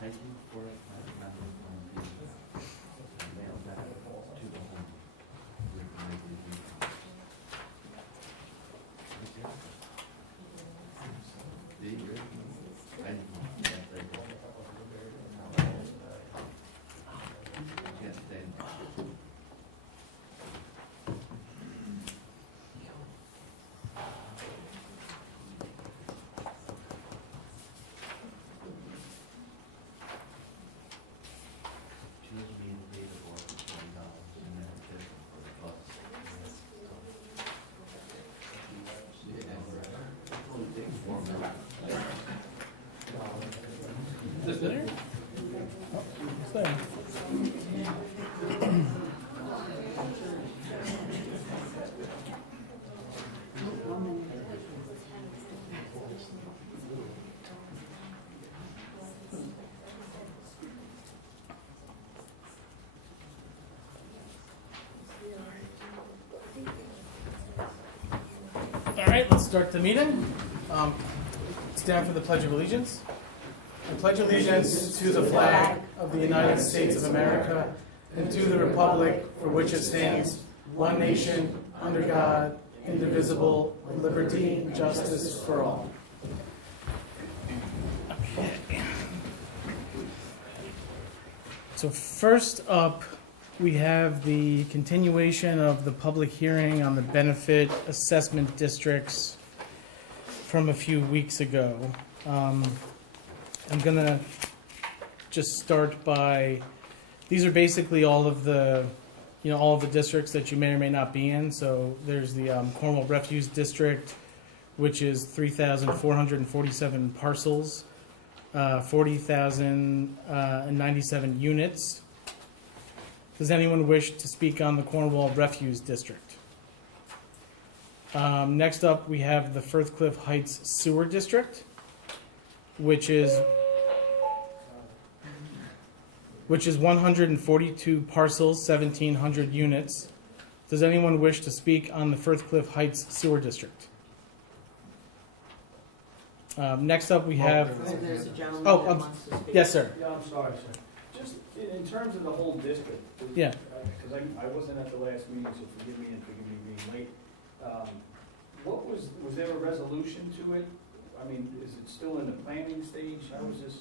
Thank you for it. Mail that to the home. Is there? Oh, it's there. All right, let's start the meeting. Stand for the Pledge of Allegiance. I pledge allegiance to the flag of the United States of America and to the republic for which it stands, one nation, under God, indivisible, with liberty and justice for all. Okay. So first up, we have the continuation of the public hearing on the benefit assessment districts from a few weeks ago. I'm going to just start by, these are basically all of the districts that you may or may not be in. So there's the Cornwall Refuse District, which is 3,447 parcels, 40,097 units. Does anyone wish to speak on the Cornwall Refuse District? Next up, we have the Firthcliffe Heights Sewer District, which is 142 parcels, 1,700 units. Does anyone wish to speak on the Firthcliffe Heights Sewer District? Next up, we have. There's a gentleman Oh, that wants to speak. Yes, sir. Yeah, I'm sorry, sir. Just in terms of the whole district. Yeah. Because I wasn't at the last meeting, so forgive me being late. Was there a resolution to it? I mean, is it still in the planning stage? How is this?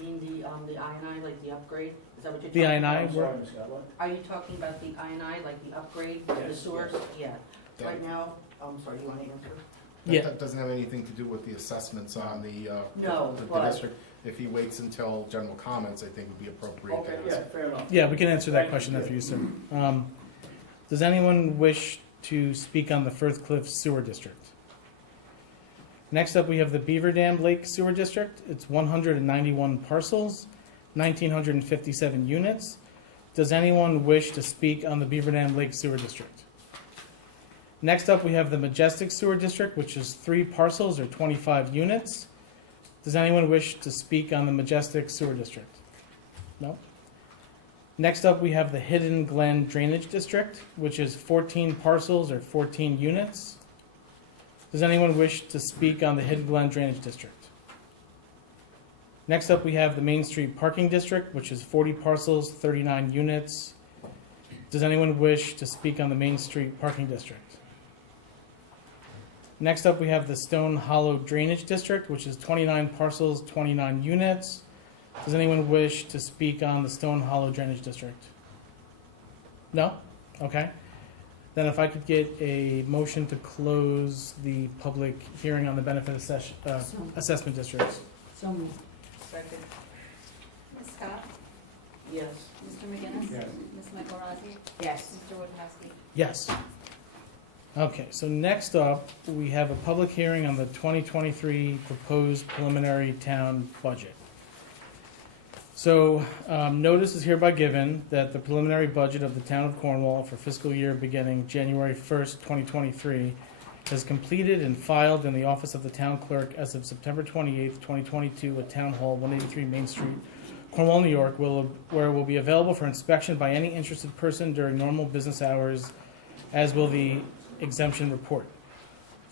You mean the I&I, like the upgrade? Is that what you're The talking I&I? about? I'm sorry, Ms. Scott, what? Are you talking about the I&I, like the upgrade, the Yes, source? yes. Yeah. Right now, I'm sorry, you want to answer? Yeah. That doesn't have anything to do with the assessments on the No, the but- district. If he waits until general comments, I think would be appropriate. Okay, to yeah, ask. fair enough. Yeah, we can answer that Thank question you. after you, sir. Does anyone wish to speak on the Firthcliffe Sewer District? Next up, we have the Beaver Dam Lake Sewer District. It's 191 parcels, 1,957 units. Does anyone wish to speak on the Beaver Dam Lake Sewer District? Next up, we have the Majestic Sewer District, which is 3 parcels or 25 units. Does anyone wish to speak on the Majestic Sewer District? No? Next up, we have the Hidden Glen Drainage District, which is 14 parcels or 14 units. Does anyone wish to speak on the Hidden Glen Drainage District? Next up, we have the Main Street Parking District, which is 40 parcels, 39 units. Does anyone wish to speak on the Main Street Parking District? Next up, we have the Stone Hollow Drainage District, which is 29 parcels, 29 units. Does anyone wish to speak on the Stone Hollow Drainage District? No? Okay. Then if I could get a motion to close the public hearing on the benefit assessment districts. So moved. Second. Ms. Scott? Yes. Mr. McGinnis? Yes. Ms. Michaelozzi? Yes. Mr. Wojciechowski? Yes. Okay, so next up, we have a public hearing on the 2023 proposed preliminary town budget. So, notice is hereby given that the preliminary budget of the town of Cornwall for fiscal year beginning January 1st, 2023 is completed and filed in the office of the town clerk as of September 28th, 2022 at Town Hall, 183 Main Street, Cornwall, New York, where it will be available for inspection by any interested person during normal business hours, as will the exemption report.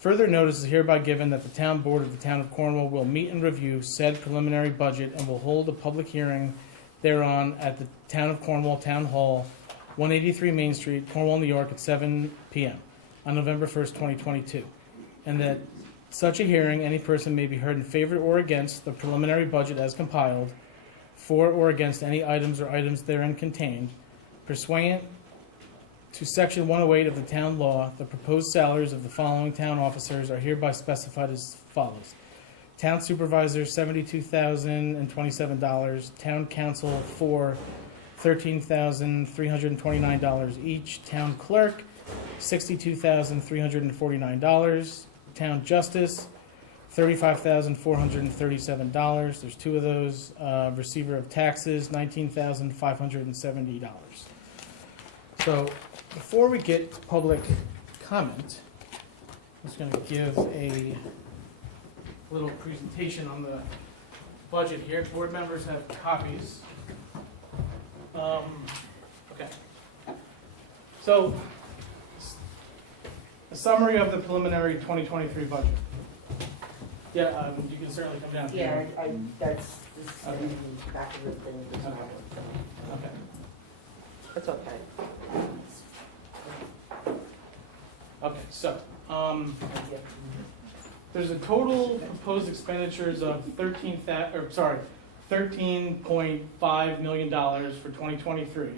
Further notice is hereby given that the town board of the town of Cornwall will meet and review said preliminary budget and will hold a public hearing thereon at the Town of Cornwall Town Hall, 183 Main Street, Cornwall, New York, at 7 p.m. on November 1st, 2022. And that such a hearing, any person may be heard in favor or against the preliminary budget as compiled, for or against any items or items therein contained, pursuant to Section 108 of the town law. The proposed salaries of the following town officers are hereby specified as follows. Town supervisor, $72,027. Town council, for $13,329 each. Town clerk, $62,349. Town justice, $35,437. There's two of those. Receiver of taxes, $19,570. So before we get to public comment, I'm just going to give a little presentation on the budget here. Board members have copies. Okay. So, a summary of the preliminary 2023 budget. Yeah, you can certainly come down here. Yeah, that's, this is Okay. in the back of the thing, there's no, Okay. it's okay. Okay, so, there's a total proposed expenditures of $13.5 million for 2023,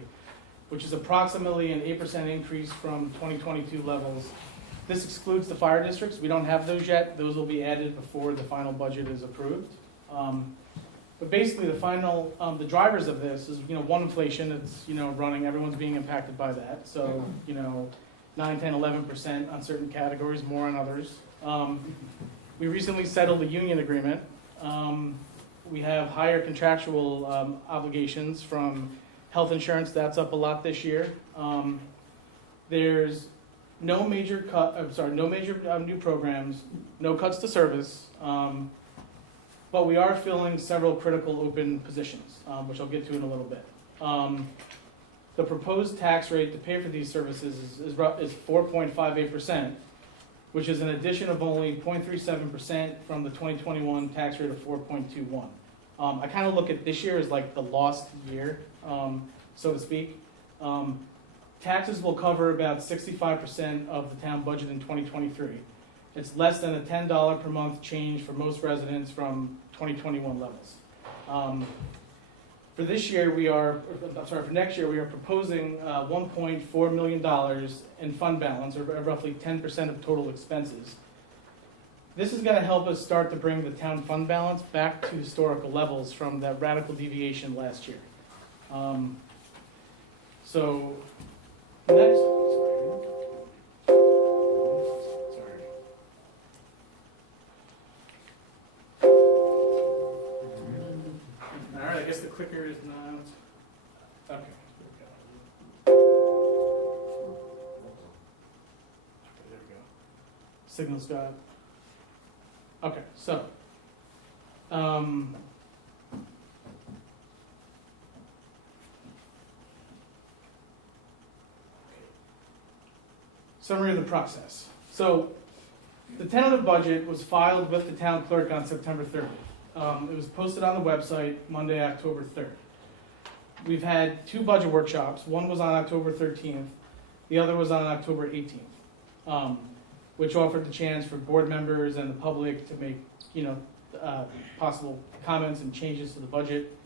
which is approximately an 8% increase from 2022 levels. This excludes the fire districts. We don't have those yet. Those will be added before the final budget is approved. But basically, the drivers of this is, one, inflation. It's, running. Everyone's being impacted by that. So, 9, 10, 11% on certain categories, more on others. We recently settled a union agreement. We have higher contractual obligations from health insurance. That's up a lot this year. There's no major new programs, no cuts to service, but we are filling several critical open positions, which I'll get to in a little bit. The proposed tax rate to pay for these services is 4.58%, which is an addition of only 0.37% from the 2021 tax rate of 4.21. I kind of look at this year as like the lost year, so to speak. Taxes will cover about 65% of the town budget in 2023. It's less than a $10 per month change for most residents from 2021 levels. For next year, we are proposing $1.4 million in fund balance, or roughly 10% of total expenses. This is going to help us start to bring the town fund balance back to historical levels from that radical deviation last year. So, next, all right, I guess the clicker is not, okay. There we go. Signal's got, okay, so, summary of the process. So, the tentative budget was filed with the town clerk on September 30th. It was posted on the website Monday, October 3rd. We've had 2 budget workshops. One was on October 13th. The other was on October 18th, which offered the chance for board members and the public to make, possible comments and changes to the budget.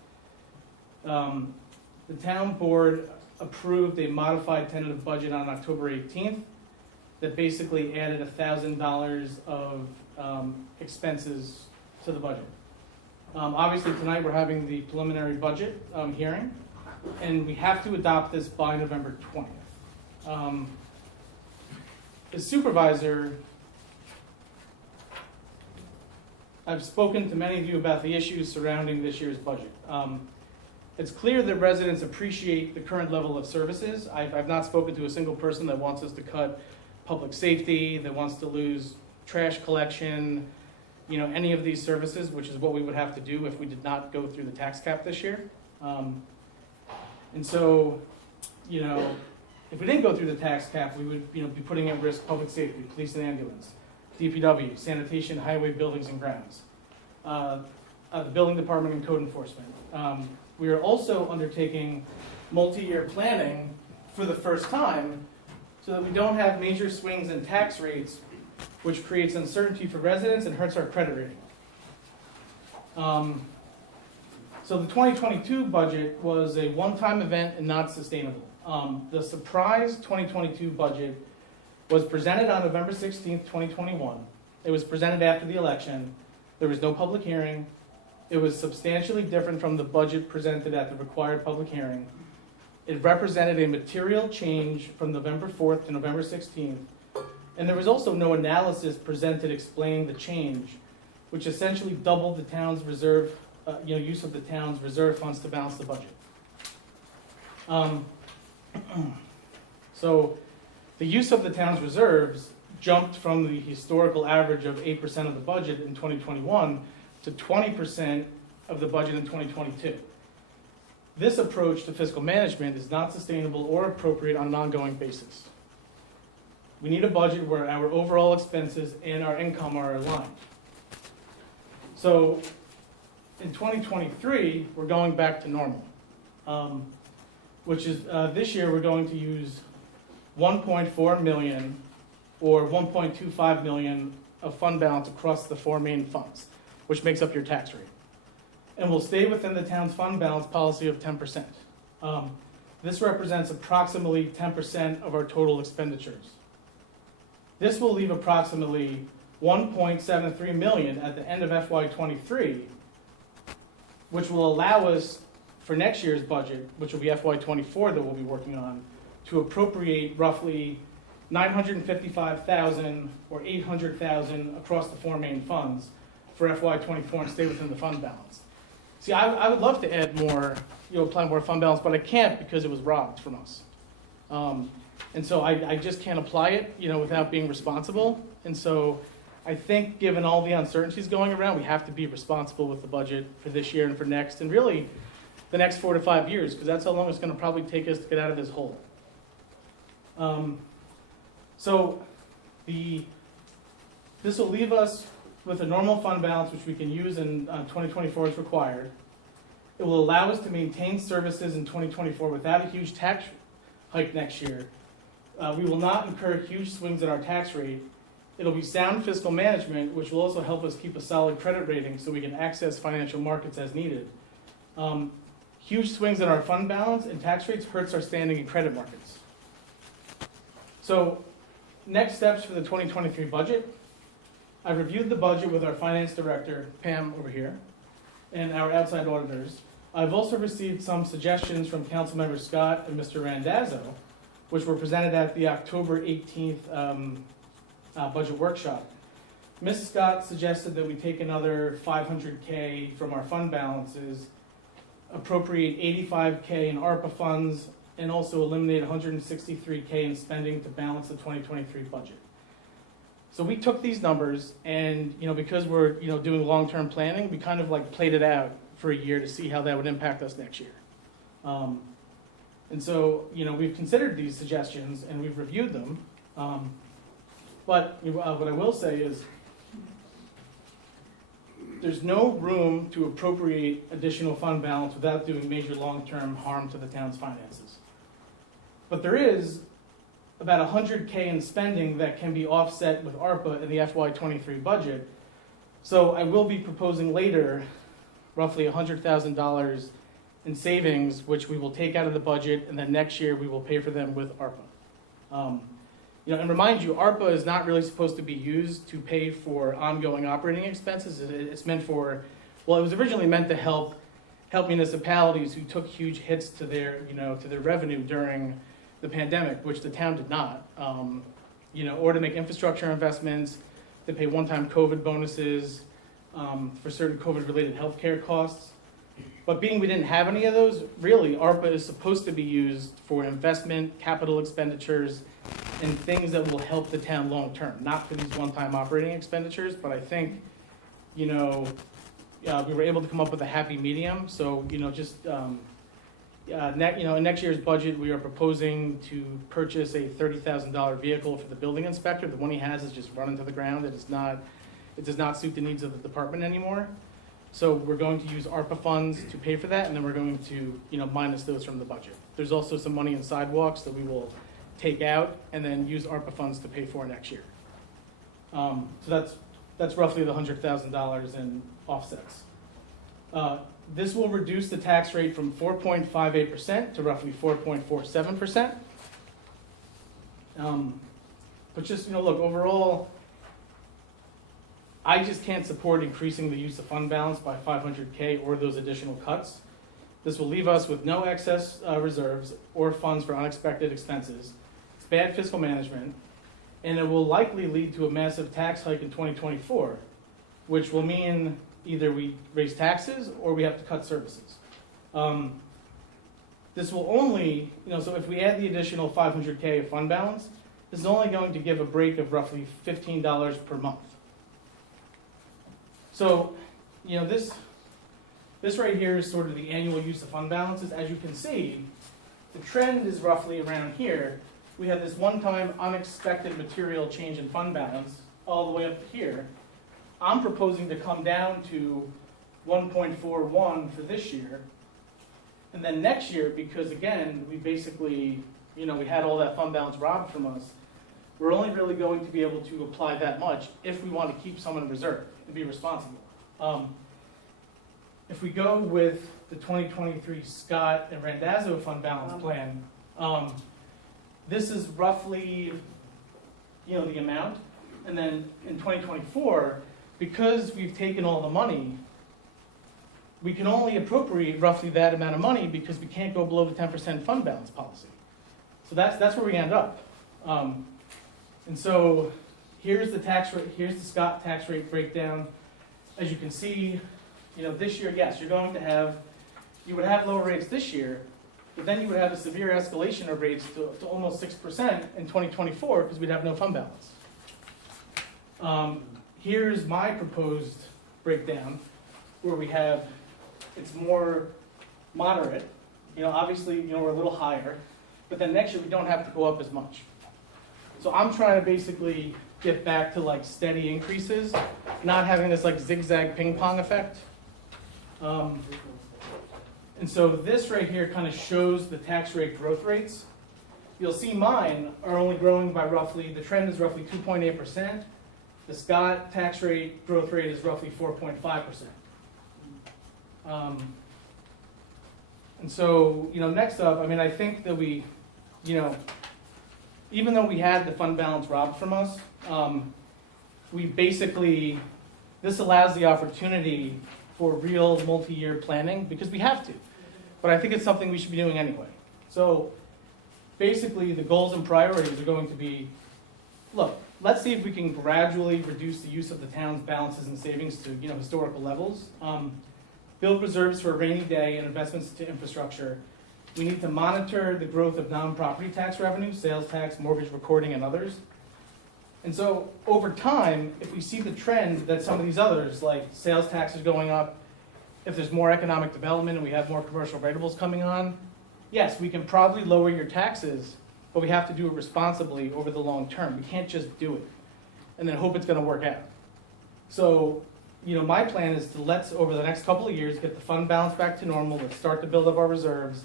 The town board approved a modified tentative budget on October 18th that basically added $1,000 of expenses to the budget. Obviously, tonight we're having the preliminary budget hearing, and we have to adopt this by November 20th. As supervisor, I've spoken to many of you about the issues surrounding this year's budget. It's clear that residents appreciate the current level of services. I've not spoken to a single person that wants us to cut public safety, that wants to lose trash collection, any of these services, which is what we would have to do if we did not go through the tax cap this year. And so, if we didn't go through the tax cap, we would, be putting at risk public safety, police and ambulance, DPW, sanitation, highway, buildings and grounds, the building department and code enforcement. We are also undertaking multi-year planning for the first time so that we don't have major swings in tax rates, which creates uncertainty for residents and hurts our credit rating. So the 2022 budget was a one-time event and not sustainable. The surprise 2022 budget was presented on November 16th, 2021. It was presented after the election. There was no public hearing. It was substantially different from the budget presented at the required public hearing. It represented a material change from November 4th to November 16th. And there was also no analysis presented explaining the change, which essentially doubled the town's reserve, use of the town's reserve funds to balance the budget. So the use of the town's reserves jumped from the historical average of 8% of the budget in 2021 to 20% of the budget in 2022. This approach to fiscal management is not sustainable or appropriate on an ongoing basis. We need a budget where our overall expenses and our income are aligned. So in 2023, we're going back to normal, which is this year we're going to use 1.4 million or 1.25 million of fund balance across the four main funds, which makes up your tax rate. And we'll stay within the town's fund balance policy of 10%. This represents approximately 10% of our total expenditures. This will leave approximately 1.73 million at the end of FY23, which will allow us for next year's budget, which will be FY24 that we'll be working on, to appropriate roughly 955,000 or 800,000 across the four main funds for FY24 and stay within the fund balance. See, I would love to add more, apply more fund balance, but I can't because it was robbed from us. And so I just can't apply it, without being responsible. And so I think given all the uncertainties going around, we have to be responsible with the budget for this year and for next, and really the next 4 to 5 years, because that's how long it's going to probably take us to get out of this hole. So this will leave us with a normal fund balance, which we can use in 2024 as required. It will allow us to maintain services in 2024 without a huge tax hike next year. We will not incur huge swings in our tax rate. It'll be sound fiscal management, which will also help us keep a solid credit rating so we can access financial markets as needed. Huge swings in our fund balance and tax rates hurts our standing in credit markets. So next steps for the 2023 budget. I reviewed the budget with our finance director, Pam over here, and our outside auditors. I've also received some suggestions from Councilmember Scott and Mr. Randazzo, which were presented at the October 18th budget workshop. Ms. Scott suggested that we take another $500K from our fund balances, appropriate $85K in ARPA funds, and also eliminate $163K in spending to balance the 2023 budget. So we took these numbers and, because we're, doing long-term planning, we kind of played it out for a year to see how that would impact us next year. And so, we've considered these suggestions and we've reviewed them. But what I will say is there's no room to appropriate additional fund balance without doing major long-term harm to the town's finances. But there is about $100K in spending that can be offset with ARPA in the FY23 budget. So I will be proposing later roughly $100,000 in savings, which we will take out of the budget, and then next year we will pay for them with ARPA. And remind you, ARPA is not really supposed to be used to pay for ongoing operating expenses. It's meant for, it was originally meant to help municipalities who took huge hits to their revenue during the pandemic, which the town did not, or to make infrastructure investments, to pay one-time COVID bonuses for certain COVID-related healthcare costs. But being we didn't have any of those, really, ARPA is supposed to be used for investment, capital expenditures, and things that will help the town long-term, not for these one-time operating expenditures. But I think, we were able to come up with a happy medium. So, In next year's budget, we are proposing to purchase a $30,000 vehicle for the building inspector. The one he has is just run into the ground. It does not suit the needs of the department anymore. So we're going to use ARPA funds to pay for that, and then we're going to, minus those from the budget. There's also some money in sidewalks that we will take out and then use ARPA funds to pay for next year. So that's roughly the $100,000 in offsets. This will reduce the tax rate from 4.58% to roughly 4.47%. But just, look, overall, I just can't support increasing the use of fund balance by $500K or those additional cuts. This will leave us with no excess reserves or funds for unexpected expenses. It's bad fiscal management, and it will likely lead to a massive tax hike in 2024, which will mean either we raise taxes or we have to cut services. This will only, so if we add the additional $500K of fund balance, this is only going to give a break of roughly $15 per month. So, this right here is sort of the annual use of fund balances. As you can see, the trend is roughly around here. We have this one-time unexpected material change in fund balance all the way up to here. I'm proposing to come down to 1.41 for this year. And then next year, because again, we basically, we had all that fund balance robbed from us, we're only really going to be able to apply that much if we want to keep some in reserve and be responsible. If we go with the 2023 Scott and Randazzo fund balance plan, this is roughly, the amount. And then in 2024, because we've taken all the money, we can only appropriate roughly that amount of money because we can't go below the 10% fund balance policy. So that's where we end up. And so here's the tax rate, here's the Scott tax rate breakdown. As you can see, this year, yes, you would have lower rates this year, but then you would have a severe escalation of rates to almost 6% in 2024 because we'd have no fund balance. Here's my proposed breakdown where we have, it's more moderate. Obviously, we're a little higher, but then next year we don't have to go up as much. So I'm trying to basically get back to like steady increases, not having this like zigzag ping pong effect. And so this right here kind of shows the tax rate growth rates. You'll see mine are only growing by roughly, the trend is roughly 2.8%. The Scott tax rate growth rate is roughly 4.5%. And so, next up, I think that we, even though we had the fund balance robbed from us, we basically, this allows the opportunity for real multi-year planning because we have to. But I think it's something we should be doing anyway. So basically the goals and priorities are going to be, look, let's see if we can gradually reduce the use of the town's balances and savings to historical levels. Build reserves for a rainy day and investments to infrastructure. We need to monitor the growth of non-property tax revenue, sales tax, mortgage recording, and others. And so over time, if we see the trend that some of these others, like sales tax is going up, if there's more economic development and we have more commercial rateables coming on, yes, we can probably lower your taxes, but we have to do it responsibly over the long term. We can't just do it and then hope it's going to work out. So, my plan is to let's, over the next couple of years, get the fund balance back to normal. Let's start to build up our reserves.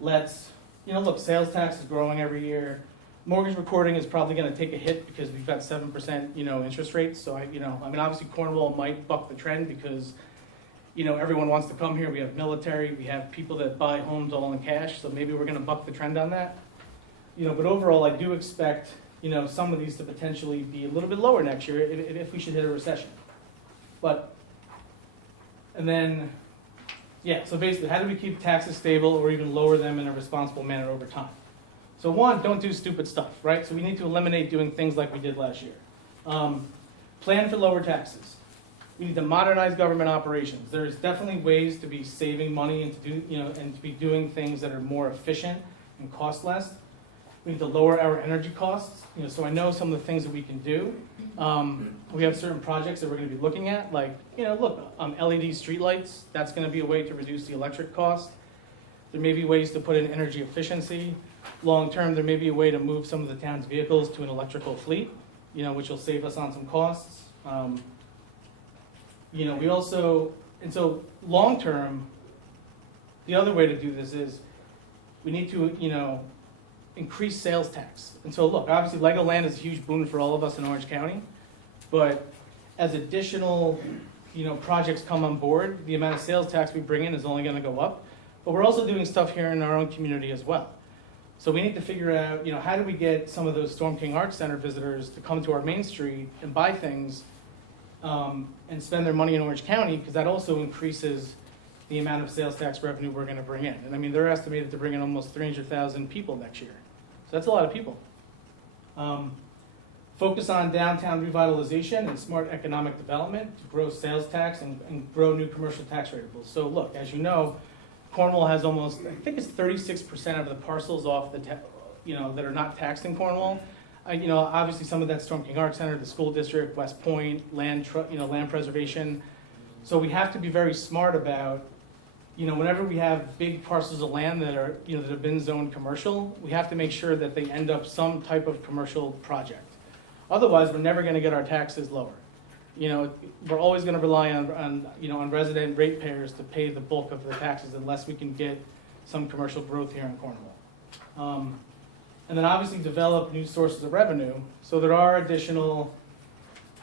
Let's, look, sales tax is growing every year. Mortgage recording is probably going to take a hit because we've got 7%, interest rates. So obviously Cornwall might buck the trend because, everyone wants to come here. We have military, we have people that buy homes all in cash. So maybe we're going to buck the trend on that. But overall, I do expect, some of these to potentially be a little bit lower next year if we should hit a recession. So basically, how do we keep taxes stable or even lower them in a responsible manner over time? So one, don't do stupid stuff, right? So we need to eliminate doing things like we did last year. Plan for lower taxes. We need to modernize government operations. There's definitely ways to be saving money and to do, and to be doing things that are more efficient and cost less. We need to lower our energy costs. So I know some of the things that we can do. We have certain projects that we're going to be looking at, like, LED streetlights. That's going to be a way to reduce the electric cost. There may be ways to put in energy efficiency. Long-term, there may be a way to move some of the town's vehicles to an electrical fleet, which will save us on some costs. We also, and so long-term, the other way to do this is we need to, increase sales tax. And so look, obviously Legoland is a huge boon for all of us in Orange County, but as additional, projects come on board, the amount of sales tax we bring in is only gonna go up. But we're also doing stuff here in our own community as well. So we need to figure out, how do we get some of those Storm King Arts Center visitors to come to our Main Street and buy things and spend their money in Orange County, because that also increases the amount of sales tax revenue we're gonna bring in. And I mean, they're estimated to bring in almost 300,000 people next year. So that's a lot of people. Focus on downtown revitalization and smart economic development to grow sales tax and grow new commercial tax rateables. So look, as you know, Cornwall has almost, I think it's 36% of the parcels off the, that are not taxed in Cornwall. Obviously some of that's Storm King Arts Center, the school district, West Point, land preservation. So we have to be very smart about, whenever we have big parcels of land that are, that have been zoned commercial, we have to make sure that they end up some type of commercial project. Otherwise, we're never gonna get our taxes lower. We're always gonna rely on resident ratepayers to pay the bulk of the taxes unless we can get some commercial growth here in Cornwall. And then obviously develop new sources of revenue. So there are additional,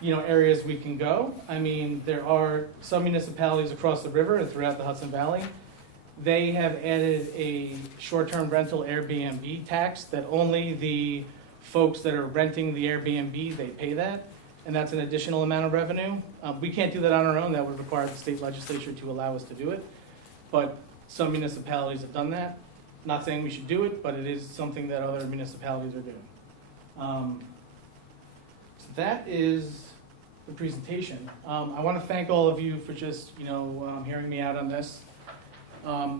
areas we can go. I mean, there are some municipalities across the river and throughout the Hudson Valley. They have added a short-term rental Airbnb tax that only the folks that are renting the Airbnb, they pay that. And that's an additional amount of revenue. We can't do that on our own. That would require the state legislature to allow us to do it. But some municipalities have done that. Not saying we should do it, but it is something that other municipalities are doing. So that is the presentation. I want to thank all of you for just, hearing me out on this. I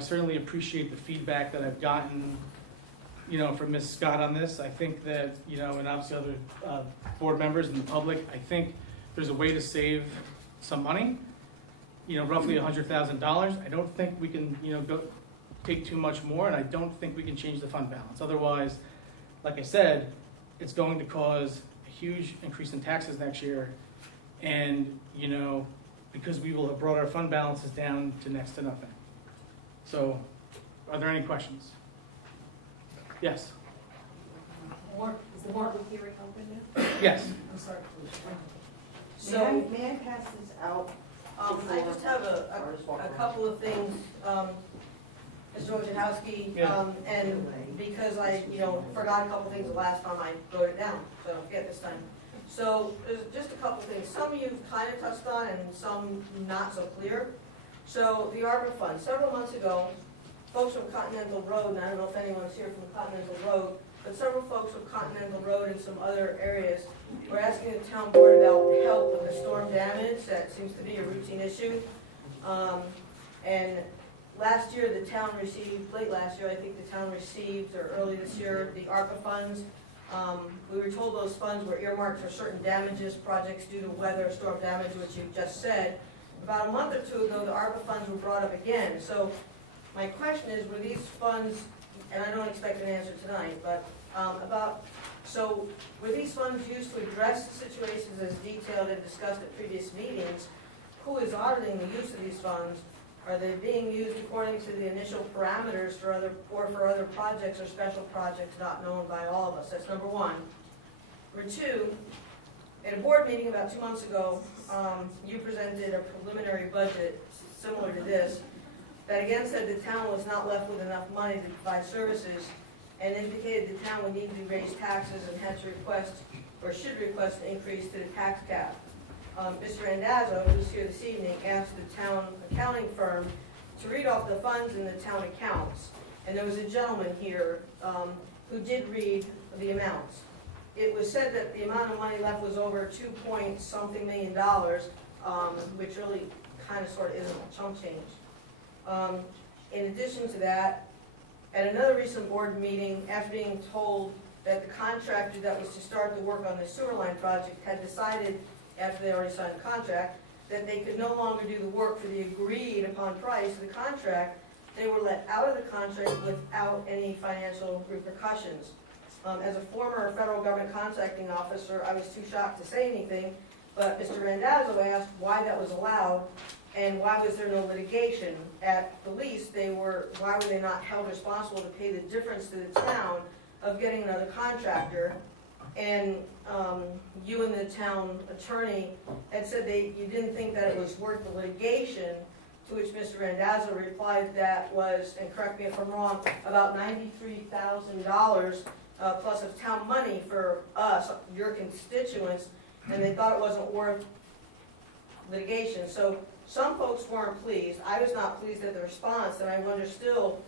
certainly appreciate the feedback that I've gotten, from Ms. Scott on this. I think that, and obviously other board members and the public, I think there's a way to save some money, roughly $100,000. I don't think we can, go take too much more, and I don't think we can change the fund balance. Otherwise, like I said, it's going to cause a huge increase in taxes next year, and, because we will have brought our fund balances down to next to nothing. So, are there any questions? Yes. Is the public hearing open now? Yes. I'm sorry. So, may I pass this out? I just have a couple of things, Mr. Wojciechowski, Yeah. and because I, forgot a couple things the last time I wrote it down, so I don't forget this time. So, there's just a couple things, some you've kind of touched on and some not so clear. So, the ARPA fund, several months ago, folks from Continental Road, and I don't know if anyone's here from Continental Road, but several folks from Continental Road and some other areas were asking the town board about help with the storm damage. That seems to be a routine issue. And last year, the town received, late last year, I think the town received, or early this year, the ARPA funds. We were told those funds were earmarked for certain damages, projects due to weather, storm damage, which you just said. About a month or two ago, the ARPA funds were brought up again. So my question is, were these funds, and I don't expect an answer tonight, but were these funds used to address the situations as detailed and discussed at previous meetings? Who is auditing the use of these funds? Are they being used according to the initial parameters for other projects or special projects not known by all of us? That's number one. Number two, at a board meeting about 2 months ago, you presented a preliminary budget similar to this, that again said the town was not left with enough money to provide services, and indicated the town would need to raise taxes and had to request, or should request, an increase to the tax cap. Mr. Randazzo, who's here this evening, asked the town accounting firm to read off the funds in the town accounts, and there was a gentleman here who did read the amounts. It was said that the amount of money left was over $2-point-something million, which really kind of sort of isn't a chump change. In addition to that, at another recent board meeting, after being told that the contractor that was to start the work on the sewer line project had decided, after they already signed the contract, that they could no longer do the work for the agreed upon price of the contract, they were let out of the contract without any financial repercussions. As a former federal government contracting officer, I was too shocked to say anything, but Mr. Randazzo asked why that was allowed and why was there no litigation. At the least, why were they not held responsible to pay the difference to the town of getting another contractor? And you and the town attorney had said you didn't think that it was worth the litigation, to which Mr. Randazzo replied that was, and correct me if I'm wrong, about $93,000 plus of town money for us, your constituents, and they thought it wasn't worth litigation. So some folks weren't pleased. I was not pleased at the response, and I wonder still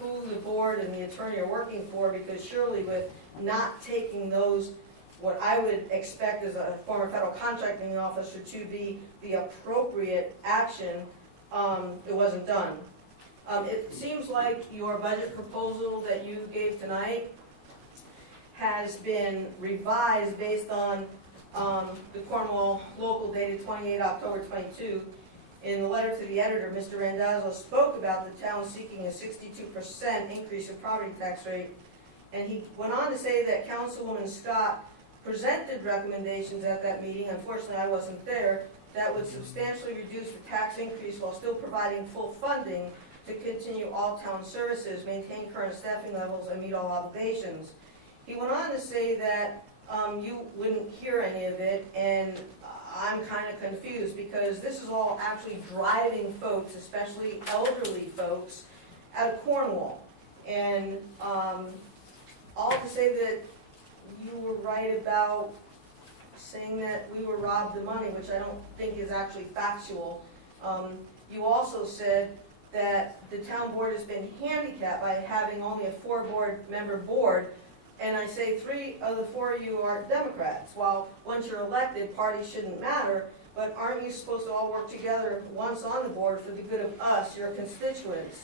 who the board and the attorney are working for, because surely with not taking those, what I would expect as a former federal contracting officer to be the appropriate action, it wasn't done. It seems like your budget proposal that you gave tonight has been revised based on the Cornwall local dated 28 October 22. In the letter to the editor, Mr. Randazzo spoke about the town seeking a 62% increase in property tax rate, and he went on to say that Councilwoman Scott presented recommendations at that meeting, unfortunately I wasn't there, that would substantially reduce the tax increase while still providing full funding to continue all town services, maintain current staffing levels, and meet all obligations. He went on to say that you wouldn't hear any of it, and I'm kind of confused because this is all actually driving folks, especially elderly folks, out of Cornwall. And all to say that you were right about saying that we were robbed of money, which I don't think is actually factual. You also said that the town board has been handicapped by having only a 4-member board, and I say 3 of the 4 of you are Democrats. While once you're elected, parties shouldn't matter, but aren't you supposed to all work together once on the board for the good of us, your constituents?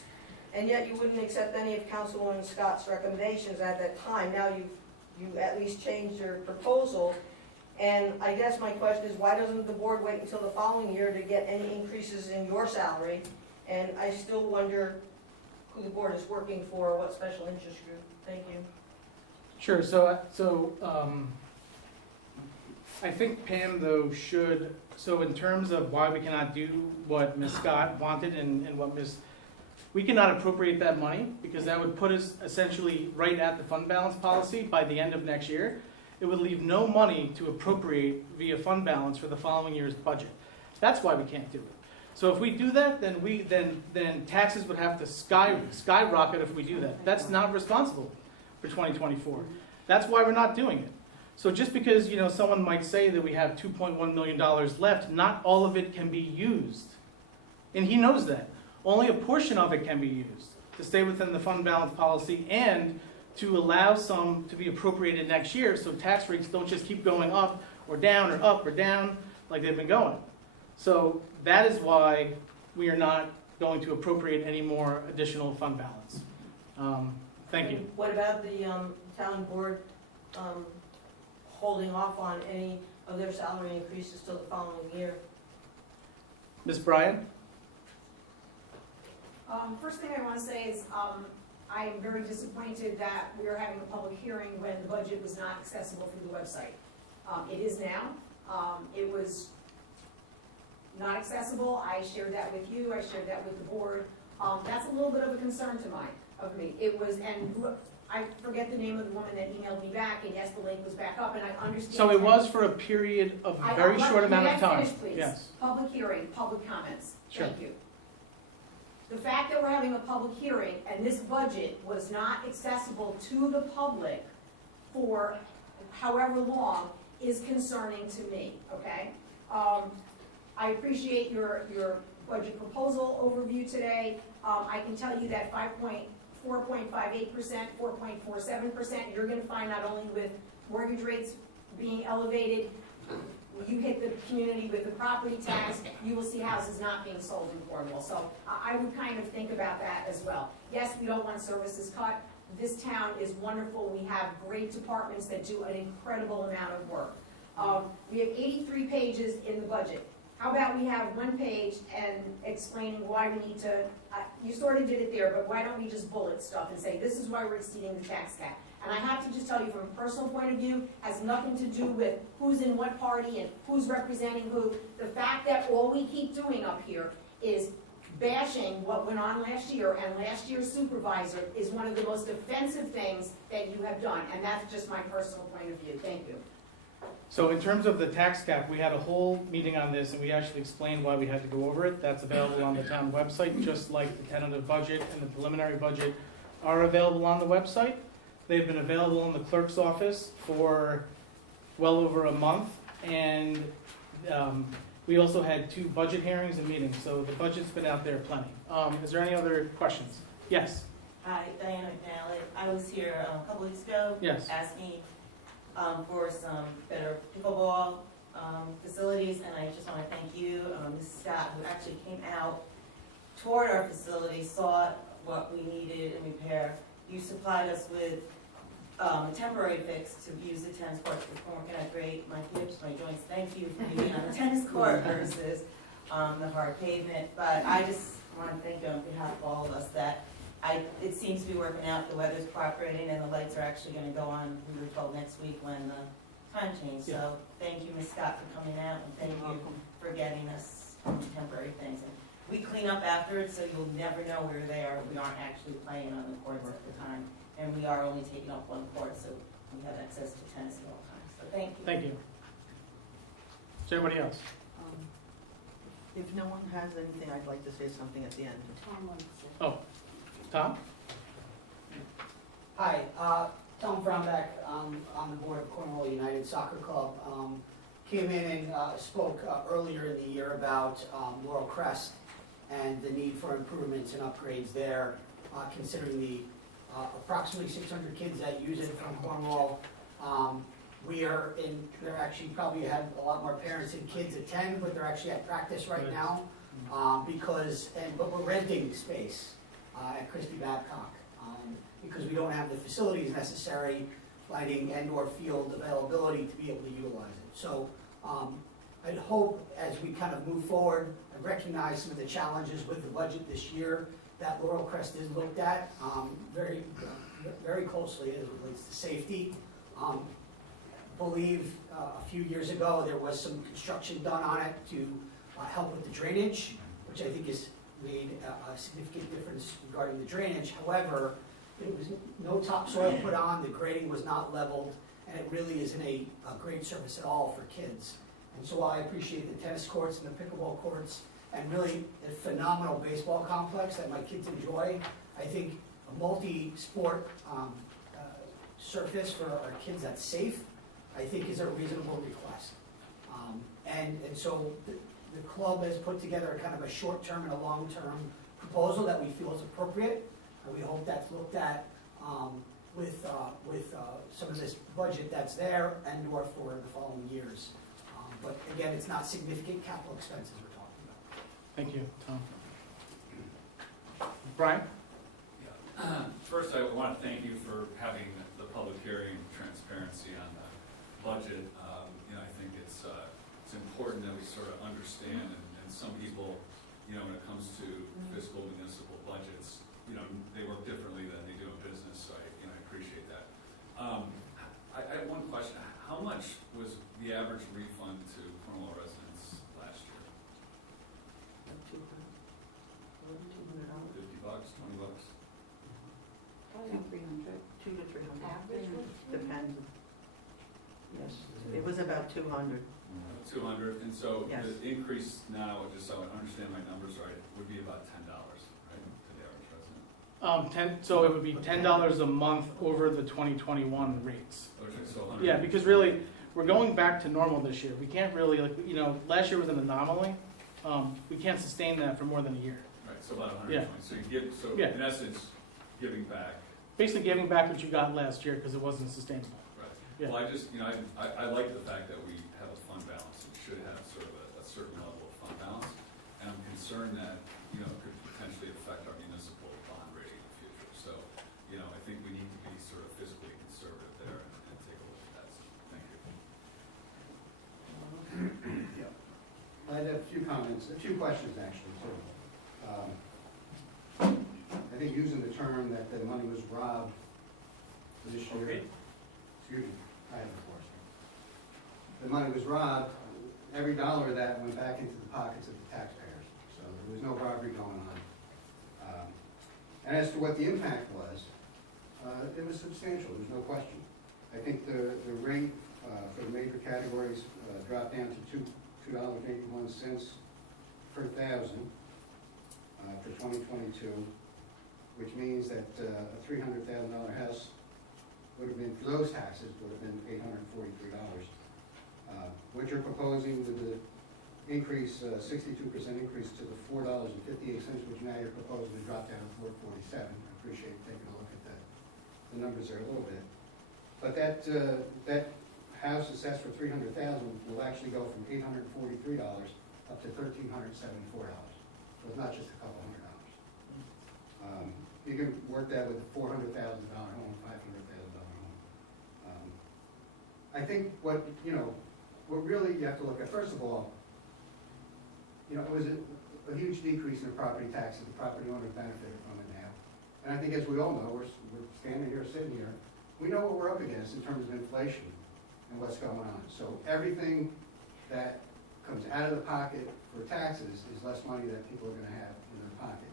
And yet you wouldn't accept any of Councilwoman Scott's recommendations at that time. Now you at least changed your proposal. And I guess my question is, why doesn't the board wait until the following year to get any increases in your salary? And I still wonder who the board is working for, what special interest group. Thank you. Sure, I think Pam, though, should, so in terms of why we cannot do what Ms. Scott wanted and what we cannot appropriate that money, because that would put us essentially right at the fund balance policy by the end of next year. It would leave no money to appropriate via fund balance for the following year's budget. That's why we can't do it. So if we do that, then taxes would have to skyrocket if we do that. That's not responsible for 2024. That's why we're not doing it. So just because someone might say that we have $2.1 million left, not all of it can be used. And he knows that. Only a portion of it can be used to stay within the fund balance policy and to allow some to be appropriated next year so tax rates don't just keep going up or down like they've been going. So that is why we are not going to appropriate any more additional fund balance. Thank you. What about the town board holding off on any of their salary increases till the following year? Ms. Bryan? First thing I want to say is I am very disappointed that we are having a public hearing when the budget was not accessible through the website. It is now. It was not accessible. I shared that with you. I shared that with the board. That's a little bit of a concern of me. It was, and look, I forget the name of the woman that emailed me back, and yes, the link was back up, and I understand. So it was for a period of a very short amount of time. Finish, please. Yes. Public hearing, public comments. Sure. Thank you. The fact that we're having a public hearing and this budget was not accessible to the public for however long is concerning to me, okay? I appreciate your budget proposal overview today. I can tell you that 4.58%, 4.47%, you're gonna find not only with mortgage rates being elevated, you hit the community with the property tax, you will see houses not being sold in Cornwall. So I would kind of think about that as well. Yes, we don't want services cut. This town is wonderful. We have great departments that do an incredible amount of work. We have 83 pages in the budget. How about we have one page and explaining why we need to, you sort of did it there, but why don't we just bullet stuff and say, this is why we're exceeding the tax cap? And I have to just tell you from a personal point of view, has nothing to do with who's in what party and who's representing who. The fact that all we keep doing up here is bashing what went on last year, and last year's supervisor is one of the most offensive things that you have done, and that's just my personal point of view. Thank you. So in terms of the tax cap, we had a whole meeting on this, and we actually explained why we had to go over it. That's available on the town website, just like the tentative budget and the preliminary budget are available on the website. They've been available in the clerk's office for well over a month, and we also had 2 budget hearings and meetings, so the budget's been out there plenty. Is there any other questions? Yes. Hi, Diana McNally. I was here a couple weeks ago. Yes. Asking for some better pickleball facilities, and I just want to thank you, Mrs. Scott, who actually came out, toured our facility, saw what we needed in repair. You supplied us with a temporary fix to use the tennis courts. It's been working out great. My hips, my joints, thank you for being on the tennis court versus the hard pavement. But I just want to thank you on behalf of all of us that it seems to be working out. The weather's cooperating, and the lights are actually going to go on, we were told, next week when the time changed. Yeah. So thank you, Ms. Scott, for coming out, and thank you for getting us temporary things. And we clean up afterwards, so you'll never know we're there. We aren't actually playing on the courts at the time. And we are only taking up one court, so we have access to tennis at all times. So thank you. Thank you. Is there anybody else? If no one has anything, I'd like to say something at the end. Tom? Hi, Tom Brownback, on the board of Cornwall United Soccer Club. Came in and spoke earlier in the year about Laurel Crest and the need for improvements and upgrades there, considering the approximately 600 kids that use it from Cornwall. They're actually probably have a lot more parents and kids attend, but they're actually at practice right now but we're renting space at Christie Babcock because we don't have the facilities necessary, lighting and/or field availability to be able to utilize it. So I'd hope as we kind of move forward and recognize some of the challenges with the budget this year, that Laurel Crest is looked at very, very closely as it relates to safety. Believe a few years ago there was some construction done on it to help with the drainage, which I think has made a significant difference regarding the drainage. However, there was no topsoil put on, the grading was not leveled, and it really isn't a great service at all for kids. And so while I appreciate the tennis courts and the pickleball courts and really a phenomenal baseball complex that my kids enjoy, I think a multi-sport surface for our kids that's safe, I think is a reasonable request. And so the club has put together kind of a short-term and a long-term proposal that we feel is appropriate. And we hope that's looked at with some of this budget that's there and/or for the following years. But again, it's not significant capital expenses we're talking about. Thank you, Tom. Brian? First, I want to thank you for having the public hearing transparency on the budget. I think it's important that we sort of understand, and some people, when it comes to fiscal municipal budgets, they work differently than they do in business, so I appreciate that. I have one question. How much was the average refund to Cornwall residents last year? $50, $20? Probably 300. 200 to 300. Average was? Depends. Yes, it was about 200. 200, and so Yes. the increase now, just so I understand my numbers right, would be about $10, right, to the average resident? So it would be $10 a month over the 2021 rates. Okay, so 100. Yeah, because really, we're going back to normal this year. We can't really, last year was an anomaly. We can't sustain that for more than a year. Right, so about 120. Yeah. So you give, so Yeah. in essence, giving back. Basically giving back what you got last year because it wasn't sustainable. Right. Yeah. Well, I just, I like the fact that we have a fund balance. It should have sort of a certain level of fund balance. And I'm concerned that, it could potentially affect our municipal bond rating in the future. So, I think we need to be sort of fiscally conservative there and take a look at that. So, thank you. I had a few comments, a few questions actually, too. I think using the term that the money was robbed this year. Okay. Excuse me, I have the floor, sir. The money was robbed, every dollar of that went back into the pockets of the taxpayers, so there was no robbery going on. And as to what the impact was, it was substantial, there's no question. I think the rate for the major categories dropped down to $2.81 per thousand for 2022, which means that a $300,000 house would have been, for those taxes, would have been $843. What you're proposing with the increase, 62% increase to the $4.58, which now you're proposing to drop down to $4.47. I appreciate taking a look at that. The numbers there a little bit. But that house assessed for $300,000 will actually go from $843 up to $1,374. So it's not just a couple $100. You can work that with a $400,000 home, $500,000 home. I think what really you have to look at, first of all, it was a huge decrease in the property taxes. The property owners benefited from it now. And I think as we all know, we're standing here, sitting here, we know what we're up against in terms of inflation and what's going on. So everything that comes out of the pocket for taxes is less money that people are gonna have in their pocket.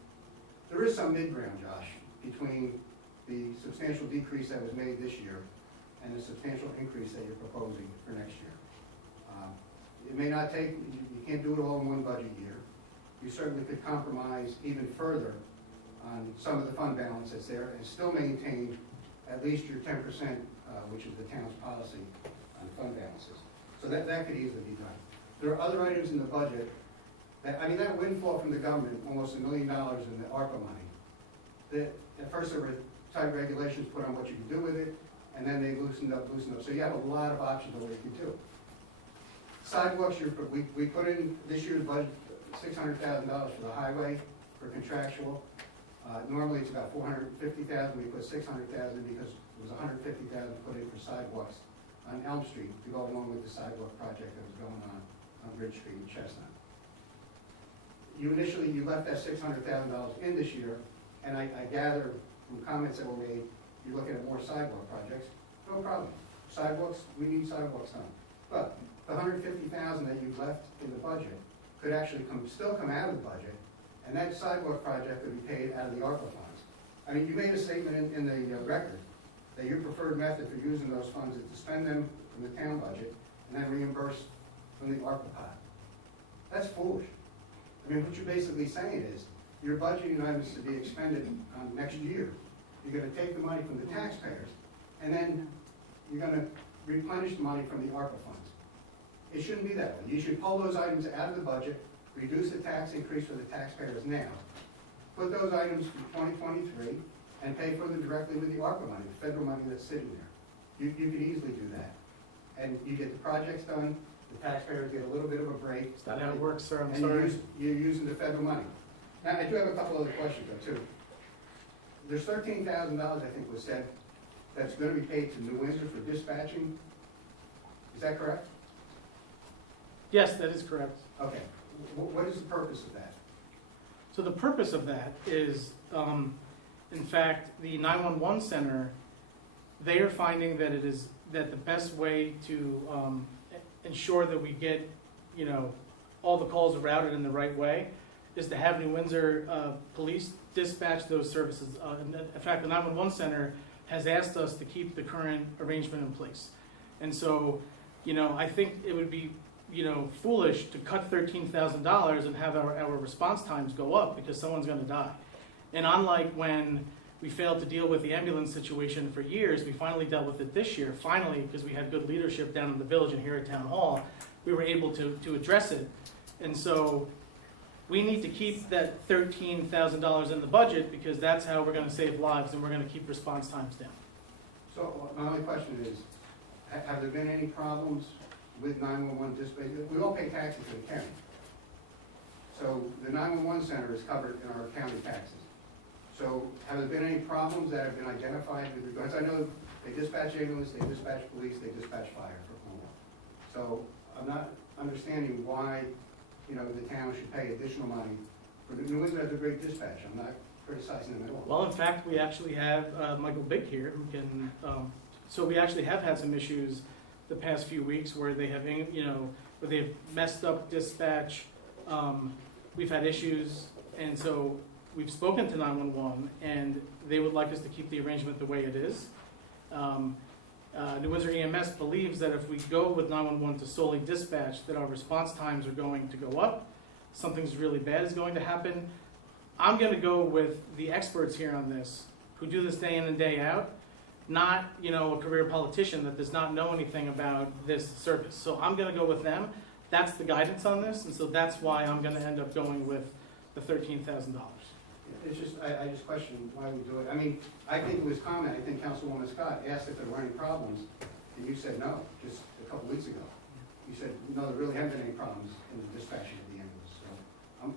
There is some mid-ground, Josh, between the substantial decrease that was made this year and the substantial increase that you're proposing for next year. It may not take, you can't do it all in one budget year. You certainly could compromise even further on some of the fund balance that's there and still maintain at least your 10%, which is the town's policy on fund balances. So that could easily be done. There are other items in the budget that windfall from the government, almost $1 million in the ARPA money, that at first there were tight regulations put on what you could do with it, and then they loosened up. So you have a lot of options on what you can do. Sidewalks, we put in this year's budget $600,000 for the highway for contractual. Normally it's about $450,000. We put $600,000 because it was $150,000 put in for sidewalks on Elm Street to go along with the sidewalk project that was going on Bridge Street in Chestnut. You left that $600,000 in this year, and I gather from comments that were made, you're looking at more sidewalk projects. No problem. Sidewalks, we need sidewalks done. But the $150,000 that you left in the budget could actually still come out of the budget, and that sidewalk project could be paid out of the ARPA funds. I mean, you made a statement in the record that your preferred method for using those funds is to spend them from the town budget and then reimburse from the ARPA pot. That's foolish. I mean, what you're basically saying is, your budgeting items to be expended next year. You're gonna take the money from the taxpayers, and then you're gonna replenish the money from the ARPA funds. It shouldn't be that way. You should pull those items out of the budget, reduce the tax increase for the taxpayers now, put those items for 2023, and pay for them directly with the ARPA money, the federal money that's sitting there. You could easily do that. And you get the projects done, the taxpayers get a little bit of a break. Is that how it works, sir? I'm And sorry. you're using the federal money. Now, I do have a couple other questions though, too. There's $13,000, I think was said, that's gonna be paid to New Windsor for dispatching. Is that correct? Yes, that is correct. Okay. What is the purpose of that? So the purpose of that is, in fact, the 911 center, they are finding that that the best way to ensure that we get, all the calls routed in the right way is to have New Windsor police dispatch those services. In fact, the 911 center has asked us to keep the current arrangement in place. And so, I think it would be, foolish to cut $13,000 and have our response times go up because someone's going to die. And unlike when we failed to deal with the ambulance situation for years, we finally dealt with it this year. Finally, because we had good leadership down in the village and here at Town Hall, we were able to address it. And so we need to keep that $13,000 in the budget because that's how we're going to save lives and we're going to keep response times down. So my only question is, have there been any problems with 911 dispatch? We all pay taxes to the county. So the 911 center is covered in our county taxes. So have there been any problems that have been identified with regards? I know they dispatch ambulance, they dispatch police, they dispatch fire for Cornwall. So I'm not understanding why you know, the town should pay additional money for the New Windsor has a great dispatch. I'm not criticizing them at all. Well, in fact, we actually have Michael Big here who can, so we actually have had some issues the past few weeks where they have, where they've messed up dispatch. We've had issues, and so we've spoken to 911, and they would like us to keep the arrangement the way it is. New Windsor EMS believes that if we go with 911 to solely dispatch, that our response times are going to go up. Something's really bad is going to happen. I'm going to go with the experts here on this, who do this day in and day out, not, a career politician that does not know anything about this service. So I'm going to go with them. That's the guidance on this, and so that's why I'm going to end up going with the $13,000. It's just, I just question why we do it. I mean, I think it was common, I think Councilwoman Scott asked if there were any problems, and you said no, just a couple weeks ago. You said, no, there really haven't been any problems in the dispatching of the ambulance, so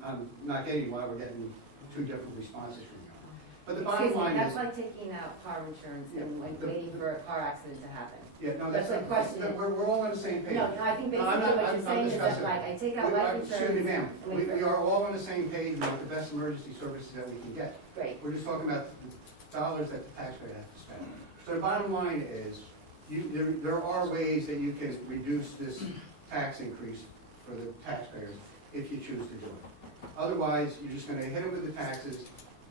I'm not getting why we're getting two different responses from you. But the bottom line is. That's like taking out car insurance and like waiting for a car accident to happen. Yeah, no, That's like question. we're all on the same page. No, I think No, basically I'm not- what I'm you're not saying is that discussing. like I take out life insurance. Excuse me, ma'am, and wait we for- are all on the same page, we want the best emergency services that we can get. Great. We're just talking about the dollars that the taxpayer has to spend. So the bottom line is, there are ways that you can reduce this tax increase for the taxpayers if you choose to do it. Otherwise, you're just gonna hit them with the taxes,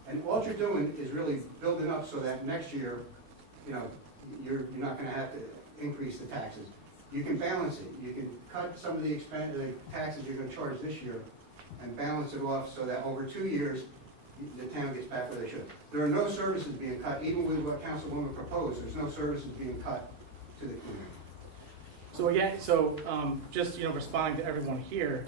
and all you're doing is really building up so that next year, you're not gonna have to increase the taxes. You can balance it. You can cut some of the taxes you're gonna charge this year and balance it off so that over 2 years, the town gets back where they should. There are no services being cut, even with what Councilwoman proposed, there's no services being cut to the community. So again, just, responding to everyone here,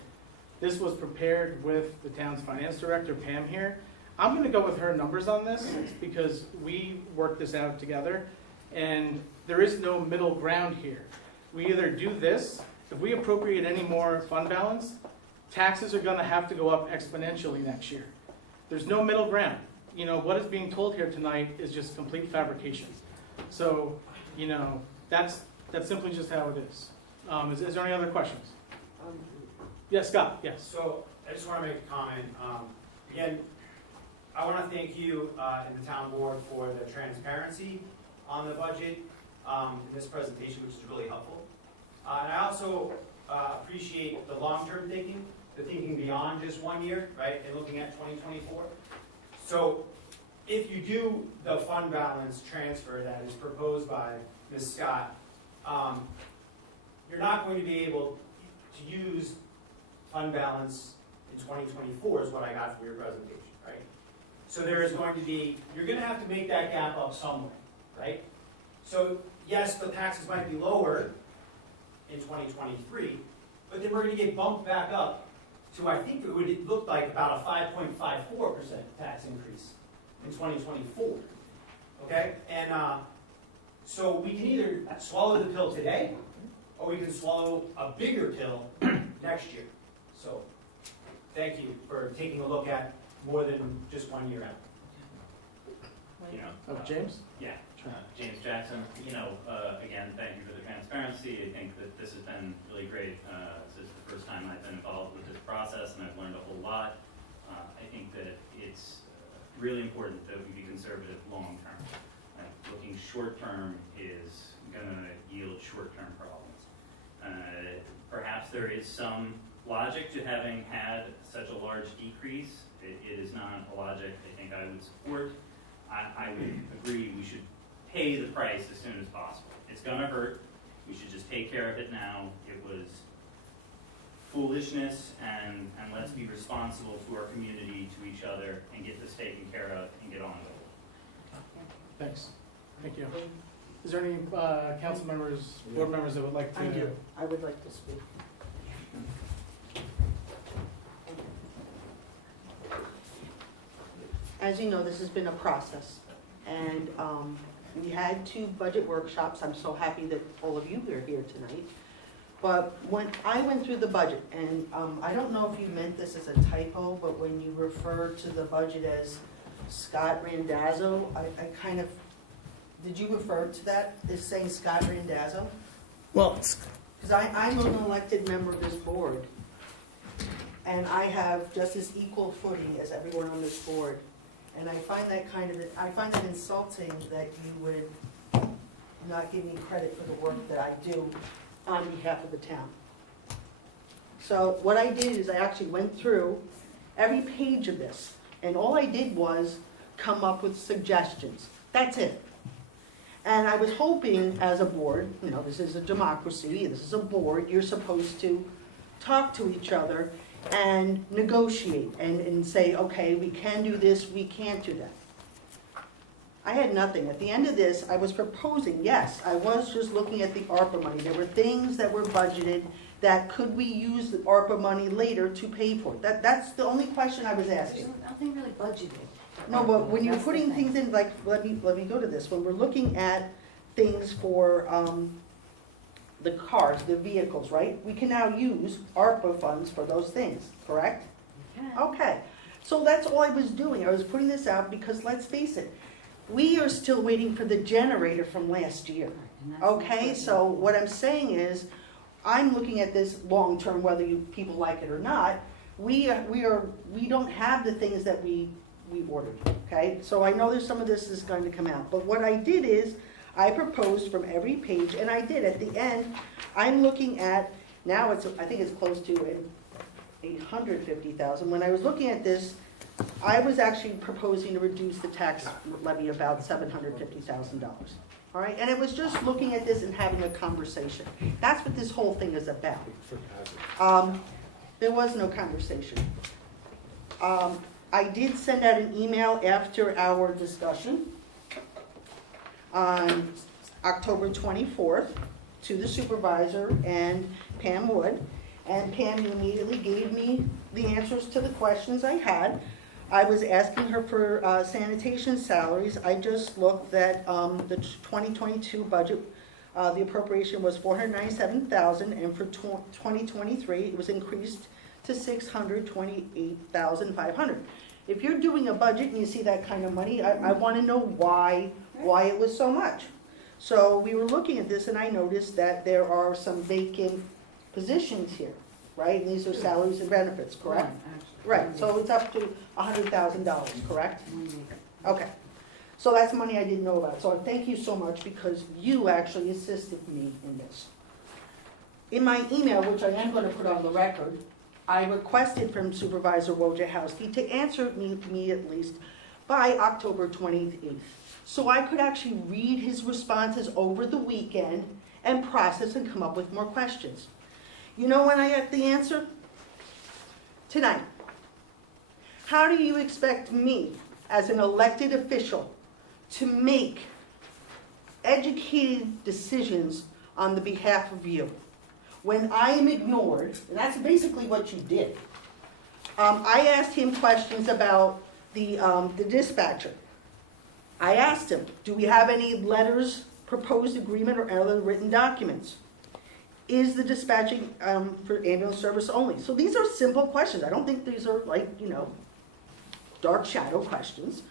this was prepared with the town's finance director, Pam, here. I'm gonna go with her numbers on this, because we worked this out together, and there is no middle ground here. We either do this, if we appropriate any more fund balance, taxes are gonna have to go up exponentially next year. There's no middle ground. What is being told here tonight is just complete fabrication. So, that's simply just how it is. Is there any other questions? Yes, Scott, yes. So I just want to make a comment. Again, I want to thank you and the town board for the transparency on the budget in this presentation, which is really helpful. And I also appreciate the long-term thinking, the thinking beyond just 1 year, right, and looking at 2024. So if you do the fund balance transfer that is proposed by Ms. Scott, you're not going to be able to use fund balance in 2024 is what I got from your presentation, right? So there is going to be, you're going to have to make that gap up somewhere, right? So yes, the taxes might be lower in 2023, but then we're going to get bumped back up to, I think it would look like about a 5.54% tax increase in 2024, okay? And so we can either swallow the pill today, or we can swallow a bigger pill next year. So, thank you for taking a look at more than just 1 year out. James? Yeah, James Jackson. Again, thank you for the transparency. I think that this has been really great. This is the first time I've been involved with this process, and I've learned a whole lot. I think that it's really important that we be conservative long term. Looking short term is going to yield short term problems. Perhaps there is some logic to having had such a large decrease. It is not a logic I think I would support. I would agree we should pay the price as soon as possible. It's going to hurt. We should just take care of it now. It was foolishness, and let's be responsible to our community, to each other, and get this taken care of and get on with it. Thanks. Thank you. Is there any council members, board members that would like to? I do. I would like to speak. As you know, this has been a process, and we had 2 budget workshops. I'm so happy that all of you are here tonight. But when I went through the budget, and I don't know if you meant this as a typo, but when you refer to the budget as Scott Randazzo, I kind of, did you refer to that as saying Scott Randazzo? Well, Because I'm an elected member of this board. and I have just as equal footing as everyone on this board. And I find that insulting that you would not give me credit for the work that I do on behalf of the town. So what I did is I actually went through every page of this, and all I did was come up with suggestions. That's it. And I was hoping as a board, you know, this is a democracy, this is a board, you're supposed to talk to each other and negotiate and say, okay, we can do this, we can't do that. I had nothing. At the end of this, I was proposing, yes, I was just looking at the ARPA money. There were things that were budgeted that could we use the ARPA money later to pay for it. That's the only question I was asking. There's nothing really budgeted. No, but when you're That's the putting thing. things in, like, let me go to this. When we're looking at things for the cars, the vehicles, right? We can now use ARPA funds for those things, correct? Yeah. Okay, so that's all I was doing. I was putting this out because, let's face it, we are still waiting for the generator from last year. And that's Okay, important. so what I'm saying is, I'm looking at this long-term, whether you people like it or not. We don't have the things that we ordered, okay? So I know there's some of this is going to come out, but what I did is, I proposed from every page, and I did, at the end, I'm looking at, now it's, I think it's close to $850,000. When I was looking at this, I was actually proposing to reduce the tax levy about $750,000. All right, and it was just looking at this and having a conversation. That's what this whole thing is about. There was no conversation. I did send out an email after our discussion on October 24th to the supervisor and Pam Wood. And Pam immediately gave me the answers to the questions I had. I was asking her for sanitation salaries. I just looked at the 2022 budget. The appropriation was $497,000, and for 2023, it was increased to $628,500. If you're doing a budget and you see that kind of money, I want to know why it was so much. So we were looking at this, and I noticed that there are some vacant positions here, right? And these are salaries and benefits, correct? Right, so it's up to $100,000, correct? Okay, so that's money I didn't know about. So thank you so much, because you actually assisted me in this. In my email, which I am going to put on the record, I requested from Supervisor Wojciechowski to answer me at least by October 28th. So I could actually read his responses over the weekend and process and come up with more questions. You know when I got the answer? Tonight. How do you expect me, as an elected official, to make educated decisions on the behalf of you when I am ignored? And that's basically what you did. I asked him questions about the dispatcher. I asked him, do we have any letters, proposed agreement, or other written documents? Is the dispatching for ambulance service only? So these are simple questions. I don't think these are dark shadow questions.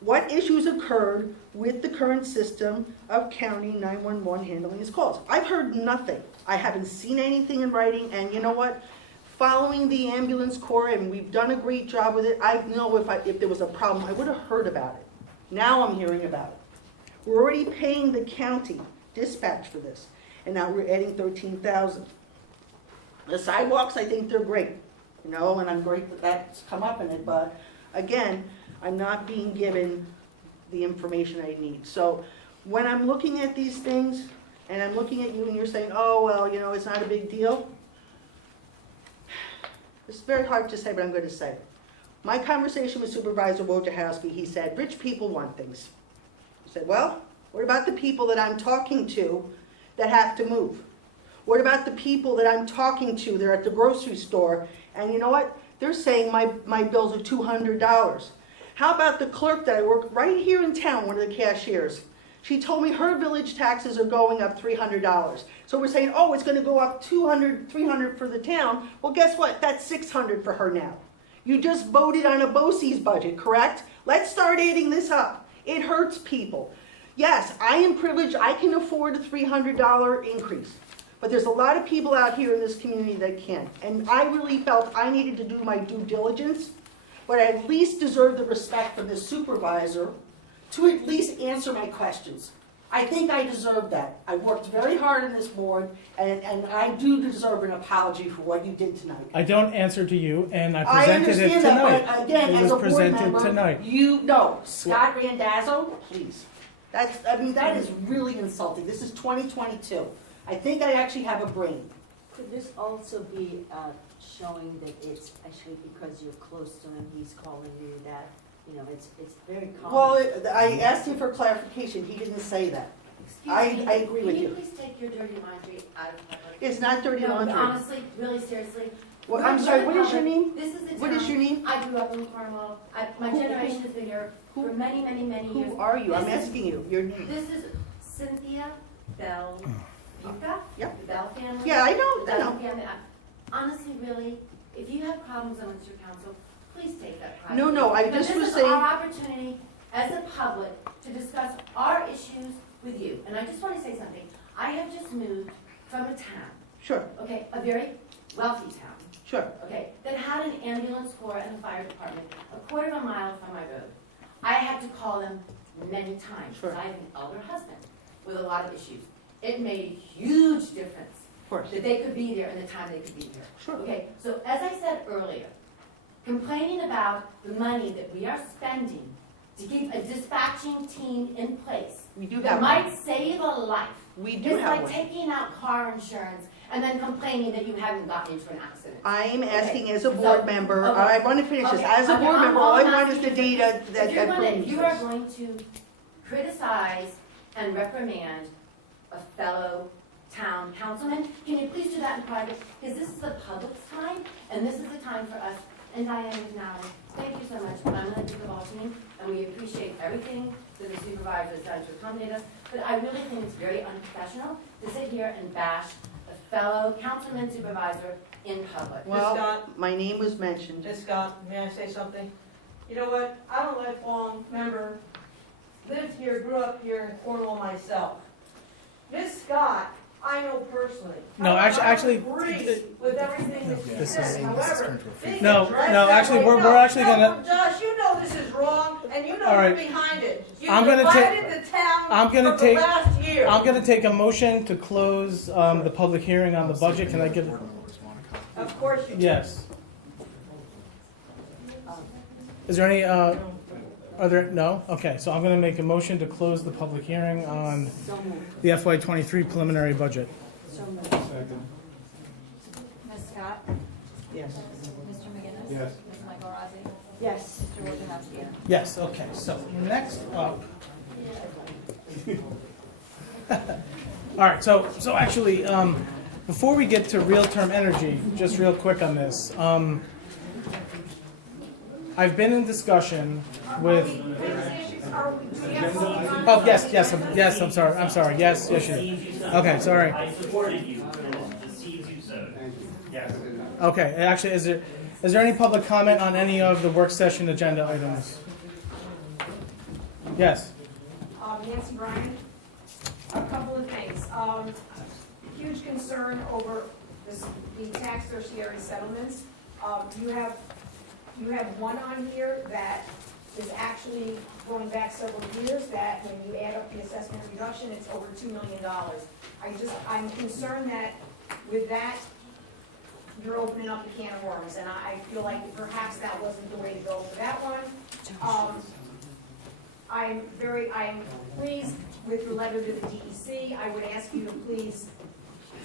What issues occurred with the current system of county 911 handling his calls? I've heard nothing. I haven't seen anything in writing, and you know what? Following the ambulance corps, and we've done a great job with it, I know if there was a problem, I would have heard about it. Now I'm hearing about it. We're already paying the county dispatch for this, and now we're adding $13,000. The sidewalks, I think they're great, and I'm great that that's come up in it, but again, I'm not being given the information I need. So when I'm looking at these things, and I'm looking at you and you're saying, oh, well, it's not a big deal. It's very hard to say, but I'm going to say it. My conversation with Supervisor Wojciechowski, he said, rich people want things. I said, well, what about the people that I'm talking to that have to move? What about the people that I'm talking to? They're at the grocery store, and you know what? They're saying my bills are $200. How about the clerk that I work right here in town, one of the cashiers? She told me her village taxes are going up $300. So we're saying, oh, it's going to go up $200, $300 for the town. Well, guess what? That's $600 for her now. You just voted on a BOCES budget, correct? Let's start adding this up. It hurts people. Yes, I am privileged. I can afford a $300 increase. but there's a lot of people out here in this community that can't. And I really felt I needed to do my due diligence, but I at least deserve the respect from the supervisor to at least answer my questions. I think I deserve that. I worked very hard on this board, and I do deserve an apology for what you did tonight. I don't answer to you, and I I presented it understand tonight. that, but again, It as was a board presented member, tonight. Scott Randazzo, please. That is really insulting. This is 2022. I think I actually have a brain. Could this also be showing that it's actually because you're close to him, he's calling you that, you know, it's very common. Well, I asked him for clarification. He didn't say that. I agree with Can you. you please take your dirty laundry out of public? It's not dirty No, laundry. honestly, really seriously. Well, I'm sorry, what is your name? This is the town. What is your name? I grew up in Cornwall. My Who- generation has been here for many, many, many years. Who are you? I'm This is- asking you, your name. This is Cynthia Bell Yuka, Yep. the Bell family. Yeah, I know, The I Bell know. family. Honestly, really, if you have problems amongst your council, please take that private. No, I Because just was This saying. is our opportunity as a public to discuss our issues with you. And I just want to say something. I have just moved from a town, Sure, okay, a very wealthy town, sure. okay, that had an ambulance corps and a fire department a quarter of a mile from my road. I had to call them many times Sure. because I have an elder husband with a lot of issues. It made a huge difference Of course. that they could be there in the time they could be there. Sure. Okay, so as I said earlier, complaining about the money that we are spending to keep a dispatching team in place We do that have might one. save a life. We do It's have like one. taking out car insurance and then complaining that you haven't gotten into an accident. I'm asking as a Okay, board so- member, okay. I want to finish this. Okay, As a okay, board I'm member, all all I I'm want is the asking you data If that you're gonna, proves you are this. going to criticize and reprimand a fellow town councilman, can you please do that in private? Because this is the public's time, and this is the time for us. And Diane McNally, thank you so much. I'm going to do the ball team, and we appreciate everything that the supervisor has done to accommodate us. But I really think it's very unprofessional to sit here and bash a fellow councilman supervisor in public. Well, my name was mentioned. Ms. Scott, may I say something? You know what, I'm a lifelong member, lived here, grew up here in Cornwall myself. Ms. Scott, I know personally. No, I actually, agree with everything that she this said, is- however, being No, addressed no, that actually, way- we're no, actually no, gonna- Josh, you know this is wrong, and you know All you're right. behind it. You've I'm gonna take- divided the town I'm gonna for the take- last year. I'm gonna take a motion to close the public hearing on the budget. Can I give? Board members want to comment. Of course you do. Yes. Is there any, are there, no? Okay, so I'm gonna make a motion to close the public hearing on So moved. the FY23 preliminary budget. So moved. Second. Ms. Scott? Yes. Mr. McGinnis? Yes. Ms. Michael Rossi? Yes. Mr. Wojciechowski? Yes, okay, so next up. All right, so actually, before we get to real-term energy, just real quick on this, I've been in discussion with, oh, yes, I'm sorry, yes, you did. Okay, sorry. I supported you, and the seeds you sowed. Yes. Okay, actually, is there any public comment on any of the work session agenda items? Yes. Nancy Bryan. A couple of things. Huge concern over the tax tertiary settlements. You have one on here that is actually going back several years, that when you add up the assessment reduction, it's over $2 million. I'm concerned that with that, you're opening up a can of worms, and I feel like perhaps that wasn't the way to go for that one. I'm pleased with the letter to the DEC. I would ask you to please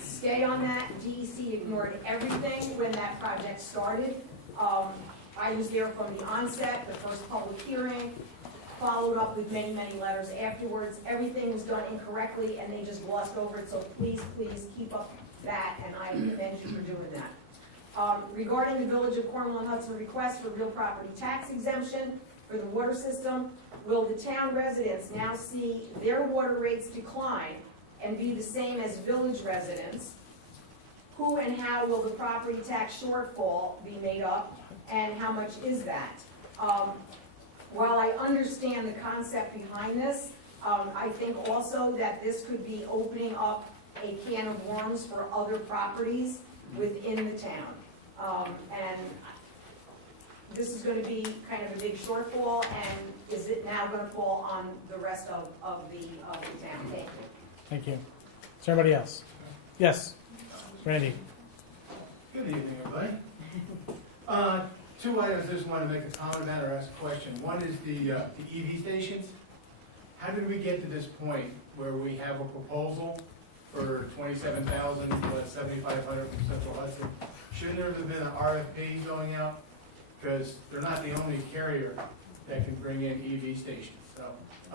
stay on that. DEC ignored everything when that project started. I was there from the onset, the first public hearing, followed up with many, many letters afterwards. Everything was done incorrectly, and they just glossed over it, so please keep up that, and I commend you for doing that. Regarding the Village of Cornwall and Hudson request for real property tax exemption for the water system, will the town residents now see their water rates decline and be the same as village residents? Who and how will the property tax shortfall be made up, and how much is that? While I understand the concept behind this, I think also that this could be opening up a can of worms for other properties within the town. And this is gonna be kind of a big shortfall, and is it now gonna fall on the rest of the town? Thank you. Thank you. Is there anybody else? Yes, Randy. Good evening, everybody. Two items I just want to make a comment about or ask a question. One is the EV stations. How did we get to this point where we have a proposal for 27,000 plus 7,500 from Central Hudson? Shouldn't there have been an RFP going out? Because they're not the only carrier that can bring in EV stations. So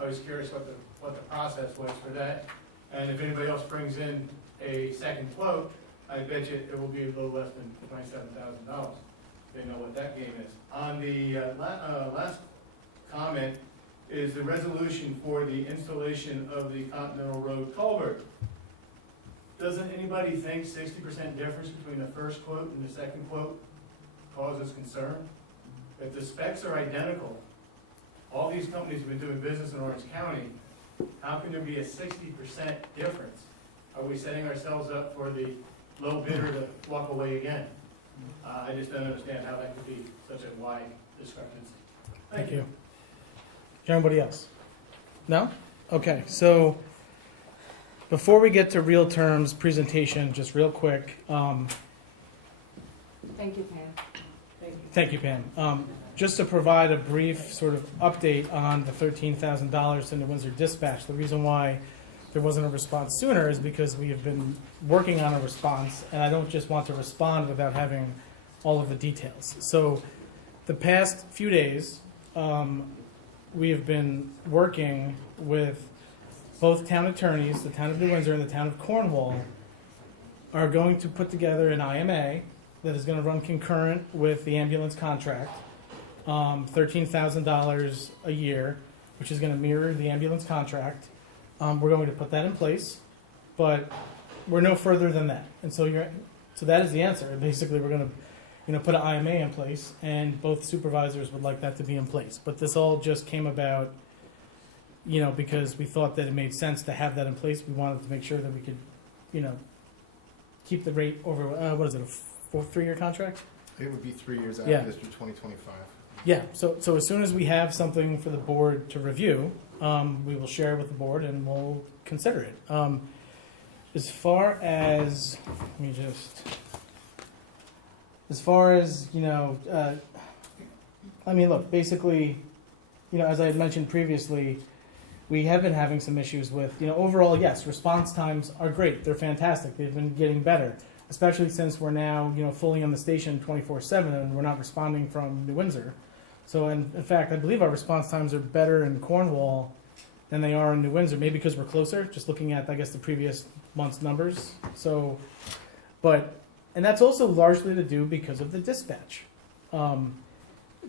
I was curious what the process was for that. And if anybody else brings in a second quote, I bet you it will be a little less than $27,000. They know what that game is. On the last comment is the resolution for the installation of the Continental Road culvert. Doesn't anybody think 60% difference between the first quote and the second quote causes concern? If the specs are identical, all these companies have been doing business in Orange County, how can there be a 60% difference? Are we setting ourselves up for the low bidder to walk away again? I just don't understand how that could be such a wide discrepancy. Thank you. Is there anybody else? No? Okay, so before we get to real terms presentation, just real quick, Thank you, Pam. thank you, Pam. Just to provide a brief sort of update on the $13,000 in the Windsor Dispatch. The reason why there wasn't a response sooner is because we have been working on a response, and I don't just want to respond without having all of the details. So the past few days, we have been working with both town attorneys, the town of New Windsor and the town of Cornwall, are going to put together an IMA that is going to run concurrent with the ambulance contract, $13,000 a year, which is going to mirror the ambulance contract. We're going to put that in place, but we're no further than that. And so that is the answer. Basically, we're going to put an IMA in place, and both supervisors would like that to be in place. But this all just came about, because we thought that it made sense to have that in place. We wanted to make sure that we could, keep the rate over, what is it, a 3-year contract? It would be 3 years after Yeah. this through 2025. Yeah, so as soon as we have something for the board to review, we will share it with the board and we'll consider it. As far as look, basically, as I had mentioned previously, we have been having some issues with, overall, yes, response times are great. They're fantastic. They've been getting better, especially since we're now, fully on the station 24/7 and we're not responding from New Windsor. So, in fact, I believe our response times are better in Cornwall than they are in New Windsor, maybe because we're closer, just looking at, I guess, the previous month's numbers. So, and that's also largely to do because of the dispatch.